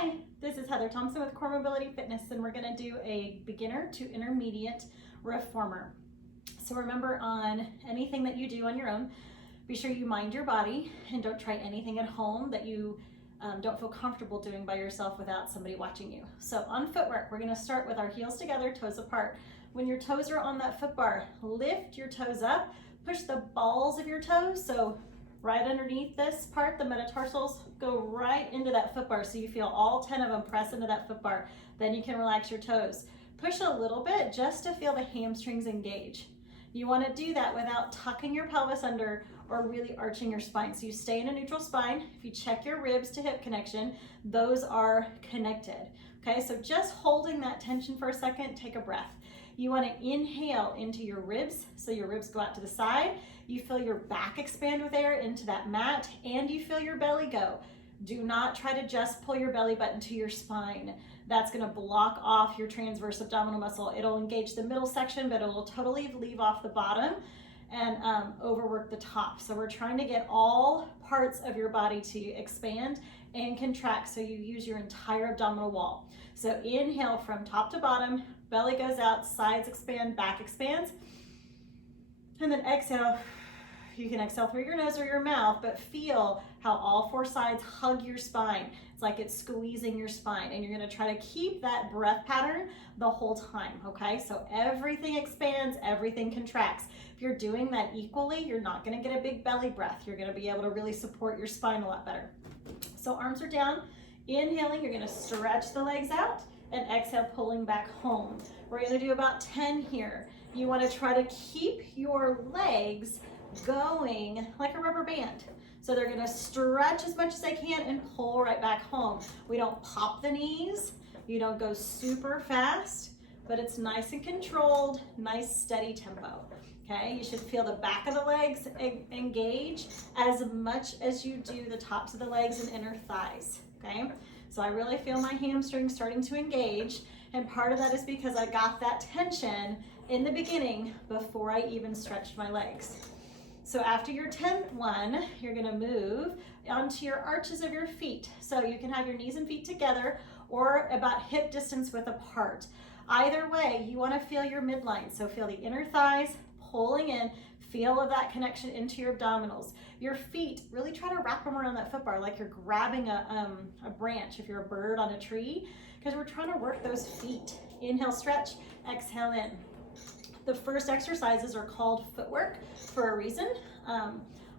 Hi, this is Heather Thompson with Core Mobility Fitness, and we're going to do a beginner to intermediate reformer. So remember, on anything that you do on your own, be sure you mind your body and don't try anything at home that you don't feel comfortable doing by yourself without somebody watching you. So on footwork, we're going to start with our heels together, toes apart. When your toes are on that foot bar, lift your toes up, push the balls of your toes, so right underneath this part, the metatarsals, go right into that foot bar so you feel all 10 of them press into that foot bar. Then you can relax your toes. Push a little bit just to feel the hamstrings engage. You want to do that without tucking your pelvis under or really arching your spine. So you stay in a neutral spine. If you check your ribs to hip connection, those are connected. Okay, so just holding that tension for a second, take a breath. You want to inhale into your ribs, so your ribs go out to the side. You feel your back expand with air into that mat, and you feel your belly go. Do not try to just pull your belly button to your spine. That's going to block off your transverse abdominal muscle. It'll engage the middle section, but it'll totally leave off the bottom and overwork the top. So we're trying to get all parts of your body to expand and contract so you use your entire abdominal wall. So inhale from top to bottom, belly goes out, sides expand, back expands. And then exhale. You can exhale through your nose or your mouth, but feel how all four sides hug your spine. It's like it's squeezing your spine, and you're going to try to keep that breath pattern the whole time, okay? So everything expands, everything contracts. If you're doing that equally, you're not going to get a big belly breath. You're going to be able to really support your spine a lot better. So arms are down. Inhaling, you're going to stretch the legs out, and exhale, pulling back home. We're going to do about 10 here. You want to try to keep your legs going like a rubber band. So they're going to stretch as much as they can and pull right back home. We don't pop the knees. You don't go super fast, but it's nice and controlled, nice steady tempo. Okay, you should feel the back of the legs engage as much as you do the tops of the legs and inner thighs. Okay, so I really feel my hamstrings starting to engage, and part of that is because I got that tension in the beginning before I even stretched my legs. So after your 10th one, you're gonna move onto your arches of your feet. So you can have your knees and feet together or about hip distance width apart. Either way, you wanna feel your midline. So feel the inner thighs pulling in, feel of that connection into your abdominals. Your feet, really try to wrap them around that foot bar like you're grabbing a branch if you're a bird on a tree, because we're trying to work those feet. Inhale, stretch, exhale in. The first exercises are called footwork for a reason.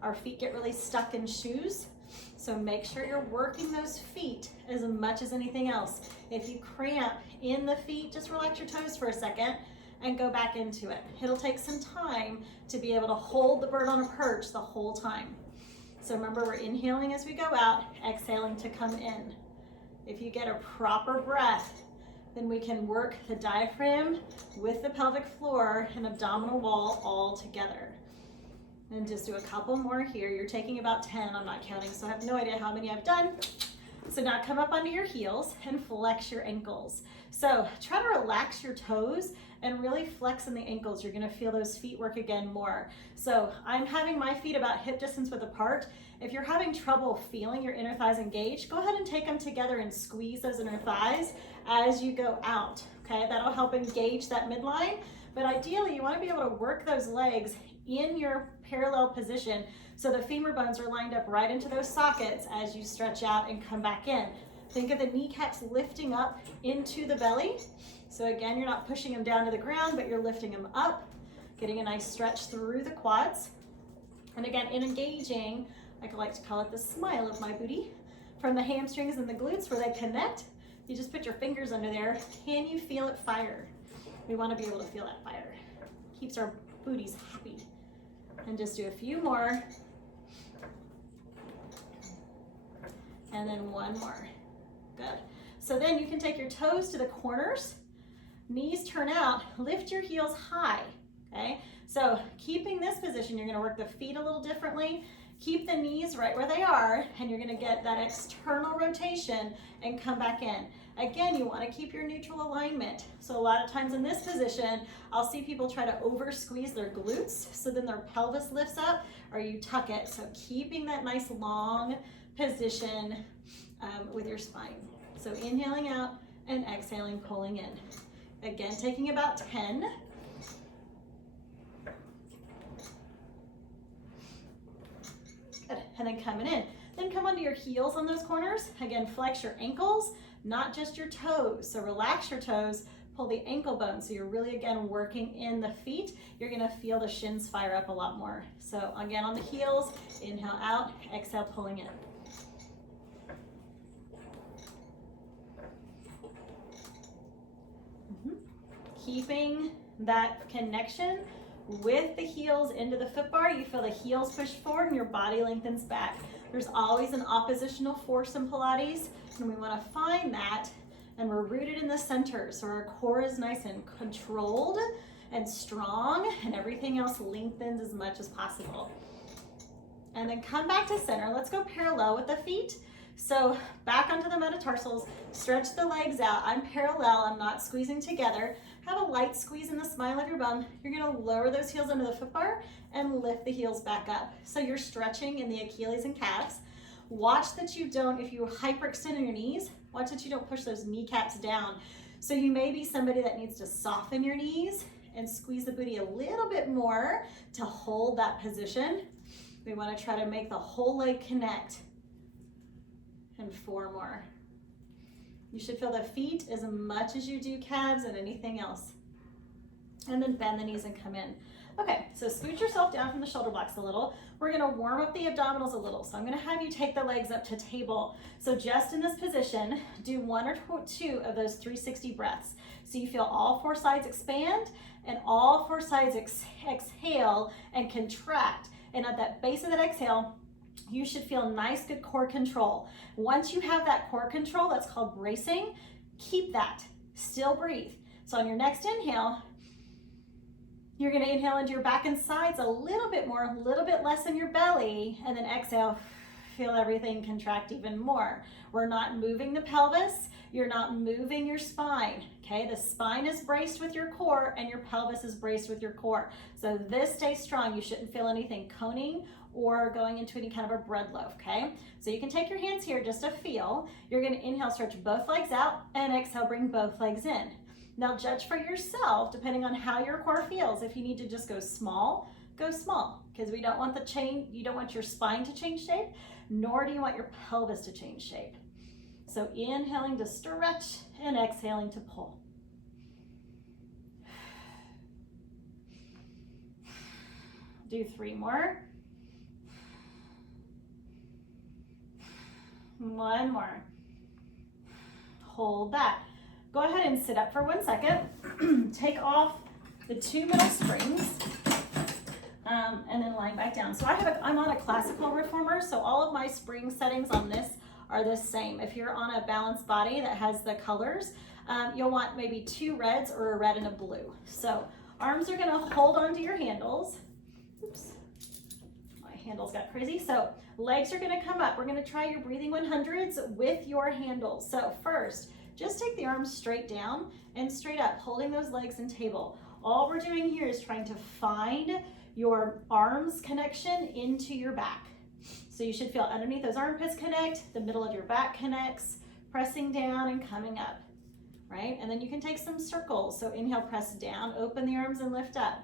Our feet get really stuck in shoes, so make sure you're working those feet as much as anything else. If you cramp in the feet, just relax your toes for a second and go back into it. It'll take some time to be able to hold the bird on a perch the whole time. So remember, we're inhaling as we go out, exhaling to come in. If you get a proper breath, then we can work the diaphragm with the pelvic floor and abdominal wall all together. And just do a couple more here. You're taking about 10, I'm not counting, so I have no idea how many I've done. So now come up onto your heels and flex your ankles. So try to relax your toes and really flex in the ankles. You're gonna feel those feet work again more. So I'm having my feet about hip distance width apart. If you're having trouble feeling your inner thighs engaged, go ahead and take them together and squeeze those inner thighs as you go out, okay? That'll help engage that midline, but ideally you wanna be able to work those legs in your parallel position so the femur bones are lined up right into those sockets as you stretch out and come back in. Think of the kneecaps lifting up into the belly. So again, you're not pushing them down to the ground, but you're lifting them up, getting a nice stretch through the quads. And again, in engaging, I like to call it the smile of my booty, from the hamstrings and the glutes where they connect. You just put your fingers under there. Can you feel it fire? We want to be able to feel that fire. Keeps our booties happy. And just do a few more. And then one more. Good. So then you can take your toes to the corners, knees turn out, lift your heels high, okay? So keeping this position, you're gonna work the feet a little differently. Keep the knees right where they are, and you're gonna get that external rotation and come back in. Again, you wanna keep your neutral alignment. So a lot of times in this position, I'll see people try to over squeeze their glutes, so then their pelvis lifts up, or you tuck it. So keeping that nice long position with your spine. So inhaling out and exhaling, pulling in. Again, taking about 10. Good. And then coming in. Then come onto your heels on those corners. Again, flex your ankles, not just your toes. So relax your toes, pull the ankle bone. So you're really, again, working in the feet. You're gonna feel the shins fire up a lot more. So again, on the heels, inhale out, exhale, pulling in. Keeping that connection with the heels into the foot bar. You feel the heels push forward and your body lengthens back. There's always an oppositional force in Pilates, and we want to find that, and we're rooted in the center, so our core is nice and controlled and strong, and everything else lengthens as much as possible. And then come back to center. Let's go parallel with the feet. So back onto the metatarsals, stretch the legs out. I'm parallel, I'm not squeezing together. Have a light squeeze in the spine of your bum. You're gonna lower those heels into the foot bar and lift the heels back up. So you're stretching in the Achilles and calves. Watch that you don't, if you hyperextend in your knees, watch that you don't push those kneecaps down. So you may be somebody that needs to soften your knees and squeeze the booty a little bit more to hold that position. We wanna try to make the whole leg connect. And 4 more. You should feel the feet as much as you do calves and anything else. And then bend the knees and come in. Okay, so scoot yourself down from the shoulder blocks a little. We're gonna warm up the abdominals a little. So I'm gonna have you take the legs up to table. So just in this position, do 1 or 2 of those 360 breaths. So you feel all 4 sides expand and all 4 sides exhale and contract. And at that base of that exhale, you should feel nice, good core control. Once you have that core control, that's called bracing, keep that, still breathe. So on your next inhale, you're gonna inhale into your back and sides a little bit more, a little bit less in your belly, and then exhale, feel everything contract even more. We're not moving the pelvis, you're not moving your spine, okay? The spine is braced with your core and your pelvis is braced with your core. So this stays strong. You shouldn't feel anything coning or going into any kind of a bread loaf, okay? So you can take your hands here just to feel. You're gonna inhale, stretch both legs out, and exhale, bring both legs in. Now judge for yourself, depending on how your core feels. If you need to just go small, because we don't want the chain, you don't want your spine to change shape, nor do you want your pelvis to change shape. So inhaling to stretch and exhaling to pull. Do 3 more. 1 more. Hold that. Go ahead and sit up for 1 second. Take off the 2 middle springs and then lying back down. So I'm on a classical reformer, so all of my spring settings on this are the same. If you're on a balanced body that has the colors, you'll want maybe 2 reds or a red and a blue. So arms are gonna hold onto your handles. Oops, my handles got crazy. So legs are gonna come up. We're gonna try your breathing 100s with your handles. So first, just take the arms straight down and straight up, holding those legs in table. All we're doing here is trying to find your arms connection into your back. So you should feel underneath those armpits connect, the middle of your back connects, pressing down and coming up, right? And then you can take some circles. So inhale, press down, open the arms and lift up.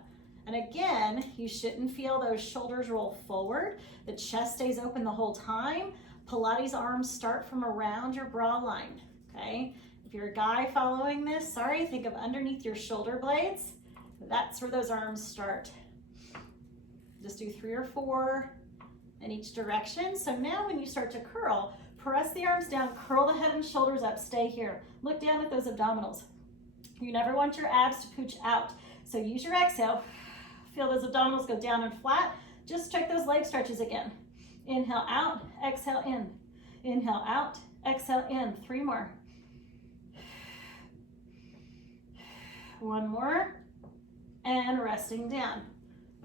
And again, you shouldn't feel those shoulders roll forward. The chest stays open the whole time. Pilates arms start from around your bra line, okay? If you're a guy following this, sorry, think of underneath your shoulder blades. That's where those arms start. Just do 3 or 4 in each direction. So now when you start to curl, press the arms down, curl the head and shoulders up, stay here. Look down at those abdominals. You never want your abs to pooch out. So use your exhale. Feel those abdominals go down and flat. Just check those leg stretches again. Inhale out, exhale in. Inhale out, exhale in. 3 more. 1 more. And resting down.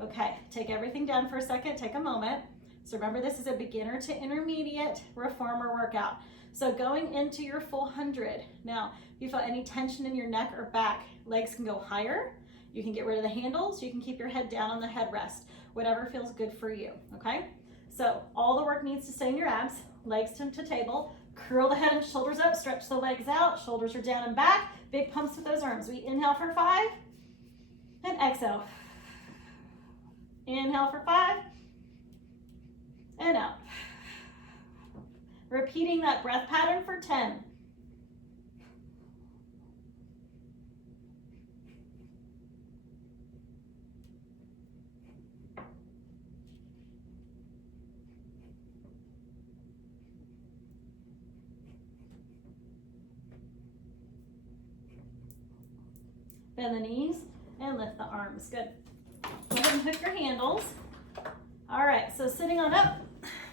Okay, take everything down for a second, take a moment. So remember, this is a beginner to intermediate reformer workout. So going into your full 100. Now, if you feel any tension in your neck or back, legs can go higher. You can get rid of the handles. You can keep your head down on the headrest, whatever feels good for you, okay? So all the work needs to stay in your abs, legs to table, Curl the head and shoulders up, stretch the legs out, shoulders are down and back. Big pumps with those arms. We inhale for 5 and exhale. Inhale for 5 and out. Repeating that breath pattern for 10. Bend the knees and lift the arms. Good. Go ahead and hook your handles. All right, so sitting on up,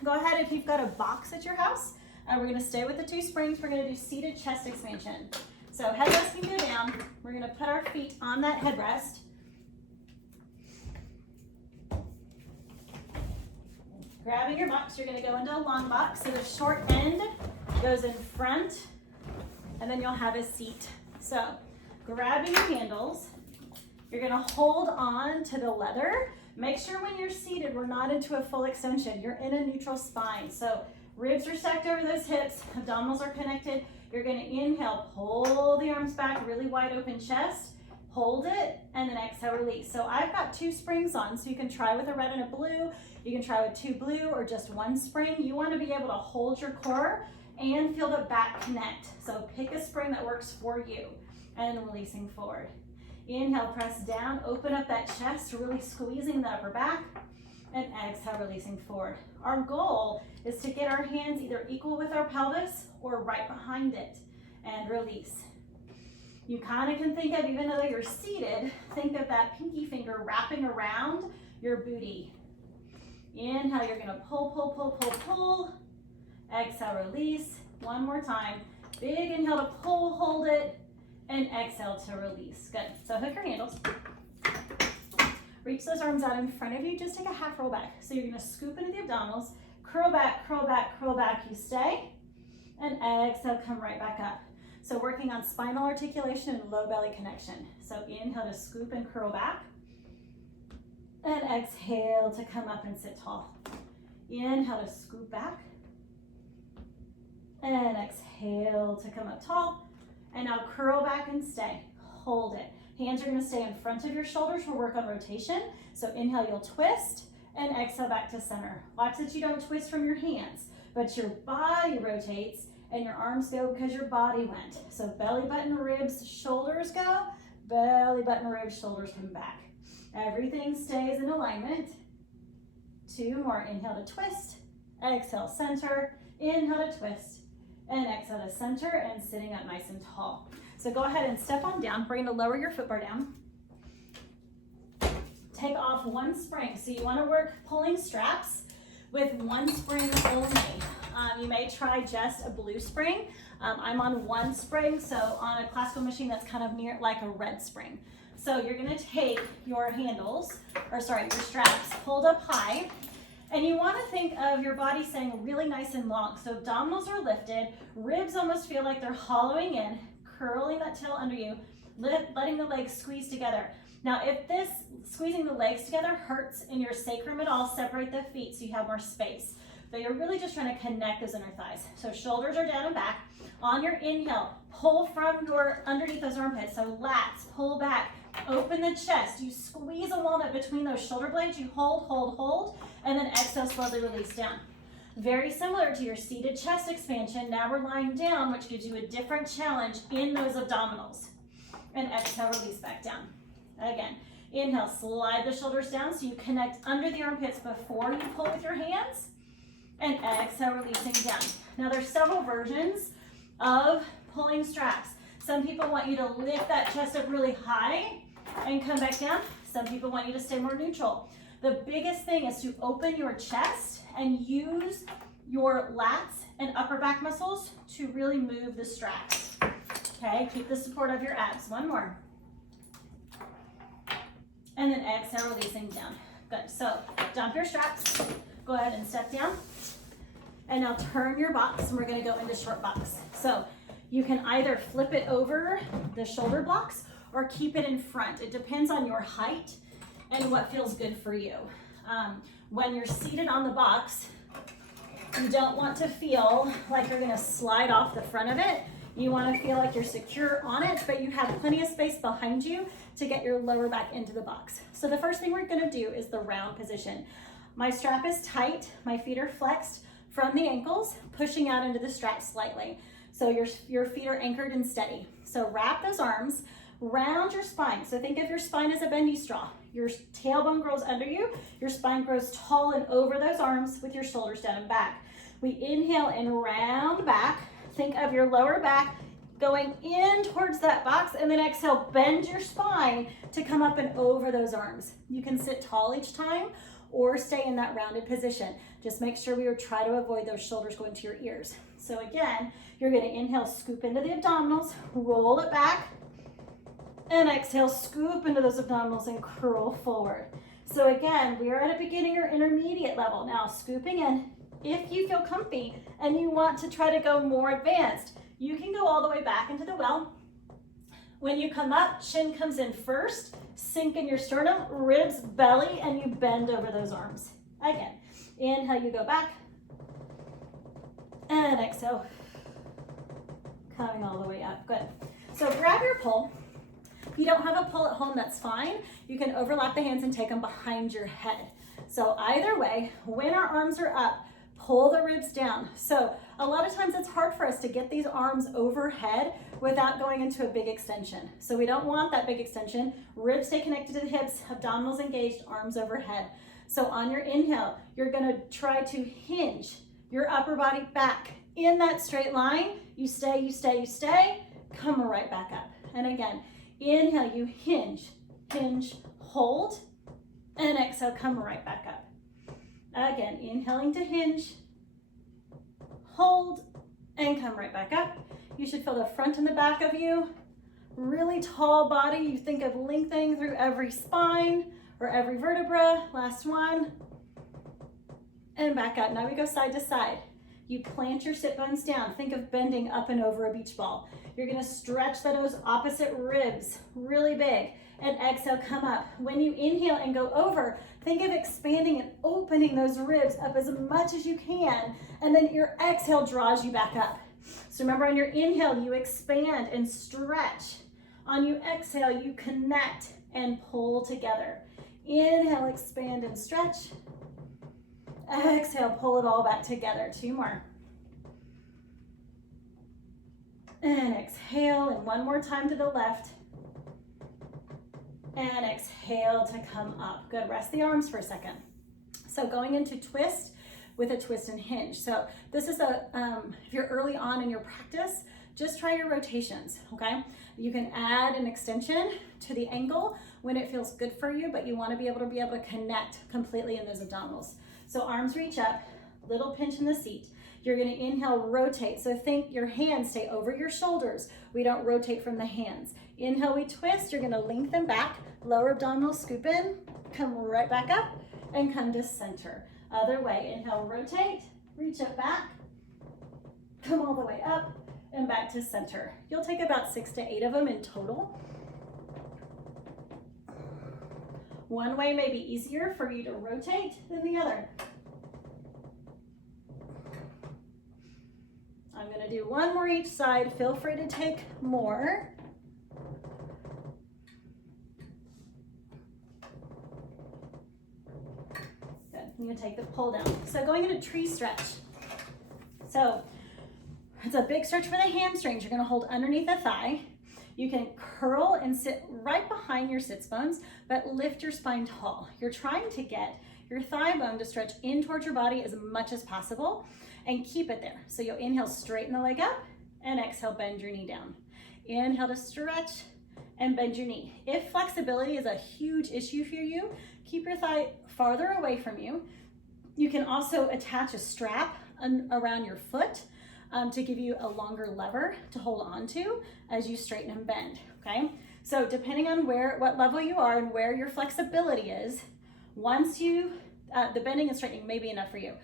go ahead if you've got a box at your house. We're gonna stay with the 2 springs. We're gonna do seated chest expansion. So headrest can go down. We're gonna put our feet on that headrest. Grabbing your box, you're gonna go into a long box. So the short end goes in front, and then you'll have a seat. So grabbing your handles, you're gonna hold on to the leather. Make sure when you're seated, we're not into a full extension. You're in a neutral spine. So ribs are stacked over those hips, abdominals are connected. You're gonna inhale, pull the arms back, really wide open chest, hold it, and then exhale, release. So I've got 2 springs on, so you can try with a red and a blue. You can try with 2 blue or just 1 spring. You wanna be able to hold your core and feel the back connect. So pick a spring that works for you. And releasing forward. Inhale, press down, open up that chest, really squeezing the upper back, and exhale, releasing forward. Our goal is to get our hands either equal with our pelvis or right behind it, and release. You kind of can think of, even though you're seated, think of that pinky finger wrapping around your booty. Inhale, you're gonna pull, pull, pull, pull, pull. Exhale, release. One more time. Big inhale to pull, hold it, and exhale to release. Good. So hook your handles. Reach those arms out in front of you. Just take a half roll back. So you're gonna scoop into the abdominals, curl back, curl back, curl back. You stay, and exhale, come right back up. So working on spinal articulation and low belly connection. So inhale to scoop and curl back, and exhale to come up and sit tall. Inhale to scoop back, and exhale to come up tall. And now curl back and stay. Hold it. Hands are gonna stay in front of your shoulders. We'll work on rotation. So inhale, you'll twist, and exhale back to center. Watch that you don't twist from your hands, but your body rotates and your arms go because your body went. So belly button, ribs, shoulders go. Belly button, ribs, shoulders come back. Everything stays in alignment. 2 more. Inhale to twist, exhale, center, inhale to twist, and exhale to center, and sitting up nice and tall. So go ahead and step on down. We're gonna lower your foot bar down. Take off 1 spring. So you wanna work pulling straps with 1 spring only. You may try just a blue spring. I'm on 1 spring, so on a classical machine that's kind of near like a red spring. So you're gonna take your handles, your straps, hold up high. And you want to think of your body staying really nice and long. So abdominals are lifted, ribs almost feel like they're hollowing in, curling that tail under you, letting the legs squeeze together. Now, if this squeezing the legs together hurts in your sacrum at all, separate the feet so you have more space. But you're really just trying to connect those inner thighs. So shoulders are down and back. On your inhale, pull from your underneath those armpits. So lats, pull back, open the chest. You squeeze a walnut between those shoulder blades. You hold, hold, hold. And then exhale, slowly release down. Very similar to your seated chest expansion. Now we're lying down, which gives you a different challenge in those abdominals. And exhale, release back down. Again, inhale, slide the shoulders down so you connect under the armpits before you pull with your hands. And exhale, releasing down. Now there's several versions of pulling straps. Some people want you to lift that chest up really high and come back down. Some people want you to stay more neutral. The biggest thing is to open your chest and use your lats and upper back muscles to really move the straps. Okay, keep the support of your abs. 1 more. And then exhale, releasing down. Good, so dump your straps. Go ahead and step down. And now turn your box, and we're gonna go into short box. So you can either flip it over the shoulder blocks or keep it in front. It depends on your height and what feels good for you. When you're seated on the box, You don't want to feel like you're gonna slide off the front of it. You wanna feel like you're secure on it, but you have plenty of space behind you to get your lower back into the box. So the first thing we're gonna do is the round position. My strap is tight, my feet are flexed from the ankles, pushing out into the strap slightly. So your feet are anchored and steady. So wrap those arms, round your spine. So think of your spine as a bendy straw. Your tailbone grows under you, your spine grows tall and over those arms with your shoulders down and back. We inhale and round back. Think of your lower back going in towards that box, and then exhale, bend your spine to come up and over those arms. You can sit tall each time or stay in that rounded position. Just make sure we try to avoid those shoulders going to your ears. So again, you're gonna inhale, scoop into the abdominals, roll it back, and exhale, scoop into those abdominals and curl forward. So again, we are at a beginning or intermediate level. Now scooping in. If you feel comfy and you want to try to go more advanced, you can go all the way back into the well. When you come up, chin comes in first, sink in your sternum, ribs, belly, and you bend over those arms. Again, inhale, you go back, and exhale, coming all the way up. Good. So grab your pole. If you don't have a pole at home, that's fine. You can overlap the hands and take them behind your head. So either way, when our arms are up, pull the ribs down. So a lot of times it's hard for us to get these arms overhead without going into a big extension. So we don't want that big extension. Ribs stay connected to the hips, abdominals engaged, arms overhead. So on your inhale, you're gonna try to hinge your upper body back in that straight line. You stay, you stay, you stay, come right back up. And again, inhale, you hinge, hold, and exhale, come right back up. Again, inhaling to hinge, hold, and come right back up. You should feel the front and the back of you. Really tall body. You think of lengthening through every spine or every vertebra. Last one. And back up. Now we go side to side. You plant your sit bones down. Think of bending up and over a beach ball. You're gonna stretch those opposite ribs really big. And exhale, come up. When you inhale and go over, think of expanding and opening those ribs up as much as you can. And then your exhale draws you back up. So remember, on your inhale, you expand and stretch. On your exhale, you connect and pull together. Inhale, expand and stretch. Exhale, pull it all back together. 2 more. And exhale, and one more time to the left. And exhale to come up. Good, rest the arms for a second. So going into twist with a twist and hinge. So this is if you're early on in your practice, just try your rotations, okay? You can add an extension to the ankle when it feels good for you, but you wanna be able to connect completely in those abdominals. So arms reach up, little pinch in the seat. You're gonna inhale, rotate. So think your hands stay over your shoulders. We don't rotate from the hands. Inhale, we twist. You're gonna lengthen back, lower abdominal, scoop in, come right back up, and come to center. Other way, inhale, rotate, reach up back, come all the way up, and back to center. You'll take about 6 to 8 of them in total. One way may be easier for you to rotate than the other. I'm gonna do one more each side. Feel free to take more. Good, I'm gonna take the pull down. So going into tree stretch. So it's a big stretch for the hamstrings. You're gonna hold underneath the thigh. You can curl and sit right behind your sits bones, but lift your spine tall. You're trying to get your thigh bone to stretch in towards your body as much as possible and keep it there. So you'll inhale, straighten the leg up, and exhale, bend your knee down. Inhale to stretch and bend your knee. If flexibility is a huge issue for you, keep your thigh farther away from you. You can also attach a strap around your foot to give you a longer lever to hold on to as you straighten and bend, okay? So depending on what level you are and where your flexibility is, once the bending and straightening may be enough for you.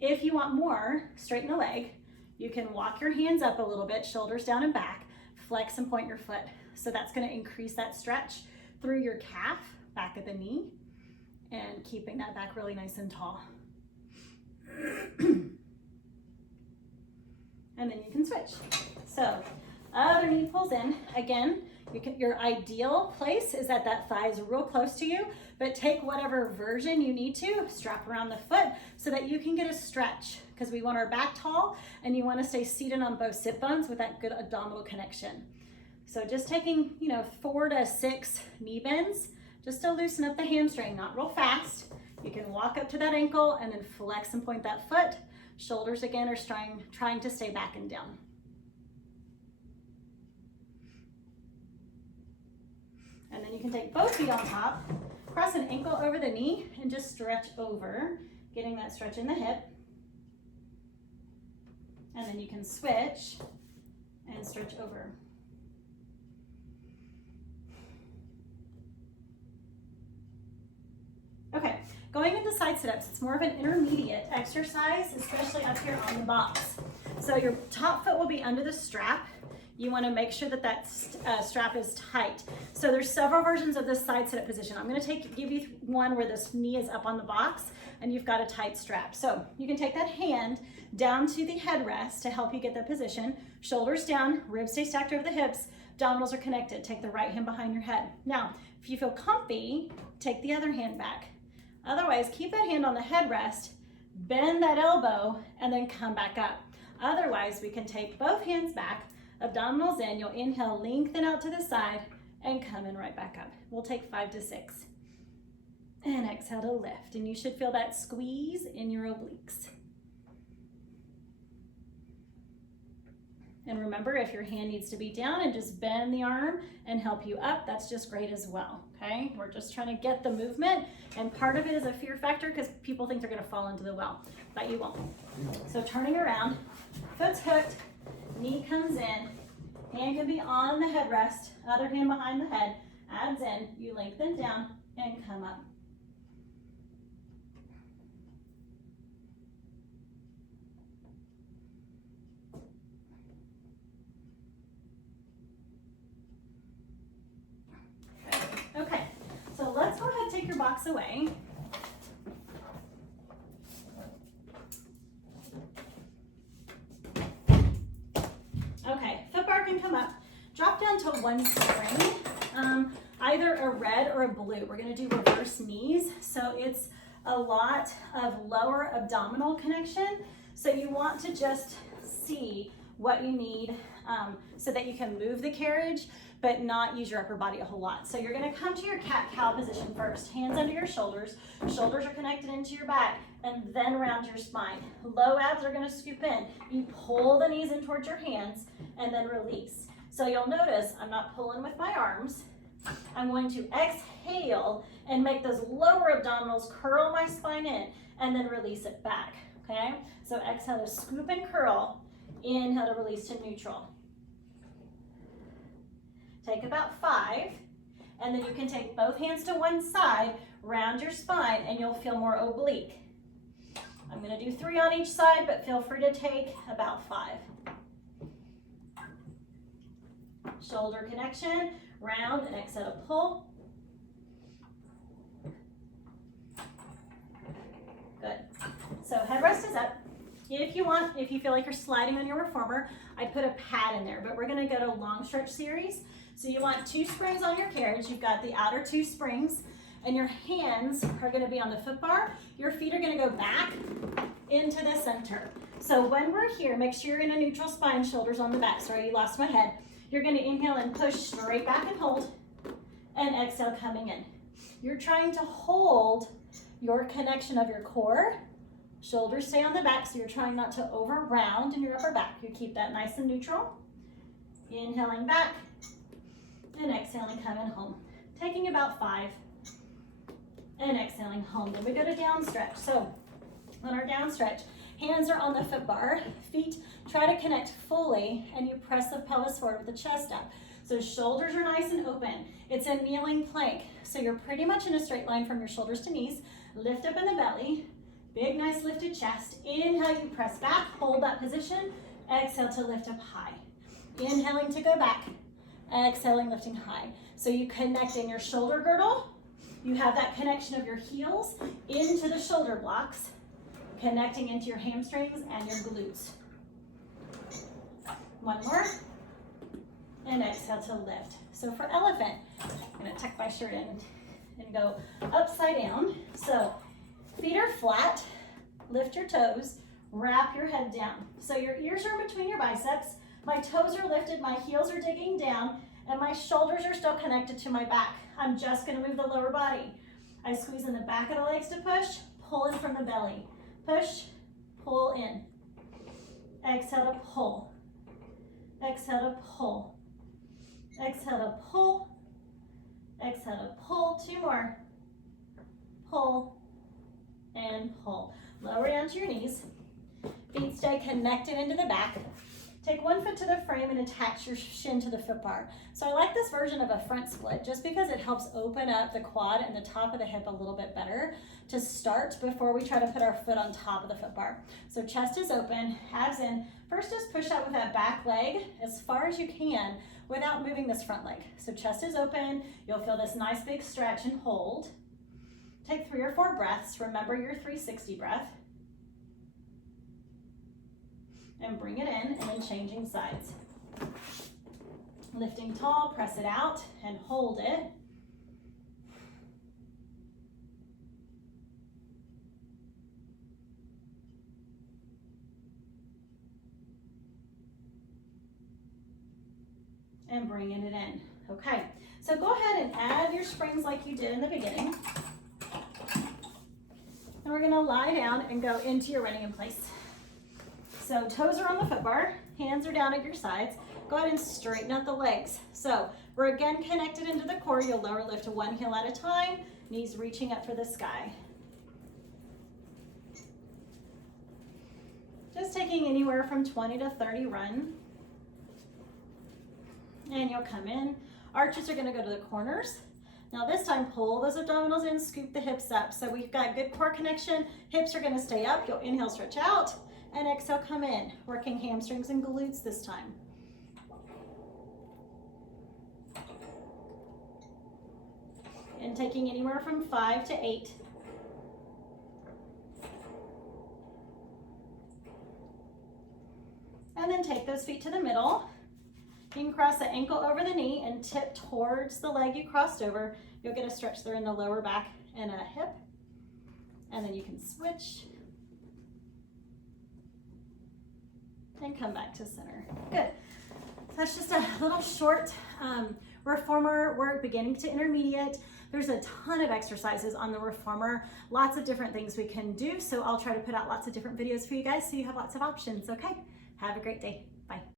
If you want more, straighten the leg. You can walk your hands up a little bit, shoulders down and back, flex and point your foot. So that's gonna increase that stretch through your calf, back of the knee, and keeping that back really nice and tall. and then you can switch. So other knee pulls in. Again, your ideal place is that thigh is real close to you, but take whatever version you need to, strap around the foot so that you can get a stretch, because we want our back tall and you want to stay seated on both sit bones with that good abdominal connection. So just taking, 4 to 6 knee bends just to loosen up the hamstring, not real fast. You can walk up to that ankle and then flex and point that foot. Shoulders again are trying to stay back and down. And then you can take both feet on top, cross an ankle over the knee, and just stretch over, getting that stretch in the hip. And then you can switch and stretch over. Okay, going into side sit-ups, it's more of an intermediate exercise, especially up here on the box. So your top foot will be under the strap. You want to make sure that strap is tight. So there's several versions of this side sit-up position. I'm going to give you one where this knee is up on the box and you've got a tight strap. So you can take that hand down to the headrest to help you get the position. Shoulders down, ribs stay stacked over the hips, abdominals are connected. Take the right hand behind your head. Now, if you feel comfy, take the other hand back. Otherwise, keep that hand on the headrest, bend that elbow, and then come back up. Otherwise, we can take both hands back, abdominals in, you'll inhale, lengthen out to the side, and come in right back up. We'll take 5 to 6. And exhale to lift, and you should feel that squeeze in your obliques. And remember, if your hand needs to be down and just bend the arm and help you up, that's just great as well, okay? We're just trying to get the movement, and part of it is a fear factor because people think they're gonna fall into the well, but you won't. So turning around, foot's hooked, knee comes in, hand can be on the headrest, other hand behind the head, abs in, you lengthen down and come up. Okay, so let's go ahead and take your box away. Okay, foot bar can come up. Drop down to one spring, either a red or a blue. We're gonna do reverse knees, so it's a lot of lower abdominal connection. So you want to just see what you need so that you can move the carriage, but not use your upper body a whole lot. So you're gonna come to your cat-cow position first. Hands under your shoulders. Shoulders are connected into your back, and then around your spine. Low abs are gonna scoop in. You pull the knees in towards your hands, and then release. So you'll notice I'm not pulling with my arms. I'm going to exhale and make those lower abdominals curl my spine in, and then release it back, okay? So exhale to scoop and curl, inhale to release to neutral. Take about 5, and then you can take both hands to one side, round your spine, and you'll feel more oblique. I'm gonna do 3 on each side, but feel free to take about 5. Shoulder connection, round, and exhale to pull. Good. So headrest is up. If you want, if you feel like you're sliding on your reformer, I'd put a pad in there, but we're gonna go to long stretch series. So you want 2 springs on your carriage. You've got the outer 2 springs, and your hands are gonna be on the foot bar. Your feet are gonna go back into the center. So when we're here, make sure you're in a neutral spine, shoulders on the back. Sorry, you lost my head. You're gonna inhale and push straight back and hold, and exhale coming in. You're trying to hold your connection of your core. Shoulders stay on the back, so you're trying not to over round in your upper back. You keep that nice and neutral. Inhaling back, and exhaling coming home. Taking about 5, and exhaling home. Then we go to down stretch. So on our down stretch, hands are on the foot bar, feet try to connect fully, and you press the pelvis forward with the chest up. So shoulders are nice and open. It's a kneeling plank. So you're pretty much in a straight line from your shoulders to knees. Lift up in the belly, big nice lifted chest. Inhale, you press back, hold that position. Exhale to lift up high. Inhaling to go back, exhaling, lifting high. So you connect in your shoulder girdle. You have that connection of your heels into the shoulder blocks, connecting into your hamstrings and your glutes. One more. And exhale to lift. So for elephant, I'm gonna tuck my shirt in and go upside down. So feet are flat, lift your toes, wrap your head down. So your ears are in between your biceps, my toes are lifted, my heels are digging down, and my shoulders are still connected to my back. I'm just gonna move the lower body. I squeeze in the back of the legs to push, pull in from the belly. Push, pull in. Exhale to pull. Exhale to pull. Exhale to pull. Exhale to pull. Two more. Pull and pull. Lower down to your knees. Feet stay connected into the back. Take one foot to the frame and attach your shin to the foot bar. So I like this version of a front split just because it helps open up the quad and the top of the hip a little bit better to start before we try to put our foot on top of the foot bar. So chest is open, abs in. First, just push out with that back leg as far as you can without moving this front leg. So chest is open. You'll feel this nice big stretch and hold. Take 3 or 4 breaths. Remember your 360 breath. And bring it in, and then changing sides. Lifting tall, press it out, and hold it. And bringing it in. Okay, so go ahead and add your springs like you did in the beginning. And we're gonna lie down and go into your running in place. So toes are on the foot bar, hands are down at your sides. Go ahead and straighten out the legs. So we're again connected into the core. You'll lower lift to one heel at a time, knees reaching up for the sky. Just taking anywhere from 20 to 30 run. And you'll come in. Arches are gonna go to the corners. Now this time, pull those abdominals in, scoop the hips up. So we've got good core connection. Hips are gonna stay up. You'll inhale, stretch out. And exhale, come in, working hamstrings and glutes this time. And taking anywhere from 5 to 8. And then take those feet to the middle. You can cross the ankle over the knee and tip towards the leg you crossed over. You'll get a stretch there in the lower back and a hip. And then you can switch. And come back to center. Good. That's just a little short reformer work, beginning to intermediate. There's a ton of exercises on the reformer, lots of different things we can do. So I'll try to put out lots of different videos for you guys so you have lots of options. Okay, have a great day. Bye.